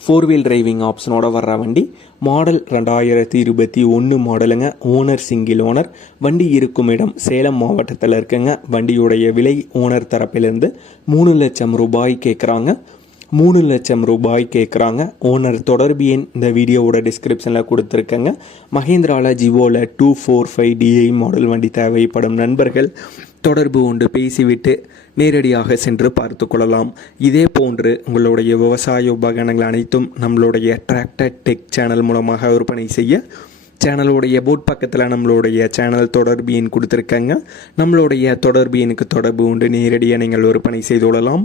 Four wheel driving ஆப்ஷனோட வர்ற வண்டி model ரெண்டாயிரத்தி இருபத்தி ஒன்று மாடலுங்க ஓனர் சிங்கிள் ஓனர் வண்டி இருக்கும் இடம் சேலம் மாவட்டத்தில் இருக்குங்க. வண்டியுடைய விலை ஓனர் தரப்பிலிருந்து மூணு லட்சம் ரூபாய் கேட்குறாங்க மூணு லட்சம் ரூபாய் கேட்குறாங்க ஓனர் தொடர்பு எண் இந்த வீடியோவோட டிஸ்கிரிப்ஷனில் கொடுத்துருக்கேங்க. மஹேந்திராவில் ஜிவோவில் two four five DI model வண்டி தேவைப்படும் நண்பர்கள் தொடர்பு கொண்டு பேசிவிட்டு நேரடியாக சென்று பார்த்து கொள்ளலாம். இதே போன்று உங்களுடைய விவசாய உபகரணங்கள் அனைத்தும் நம்மளுடைய டிராக்டர் டெக் சேனல் மூலமாக விற்பனை செய்ய சேனலுடைய போட் பக்கத்தில் நம்மளுடைய சேனல் தொடர்பு எண் கொடுத்துருக்கேங்க. நம்மளுடைய தொடர்பு எண்ணுக்கு தொடர்பு உண்டு. நேரடியாக நீங்கள் விற்பனை செய்து கொள்ளலாம்.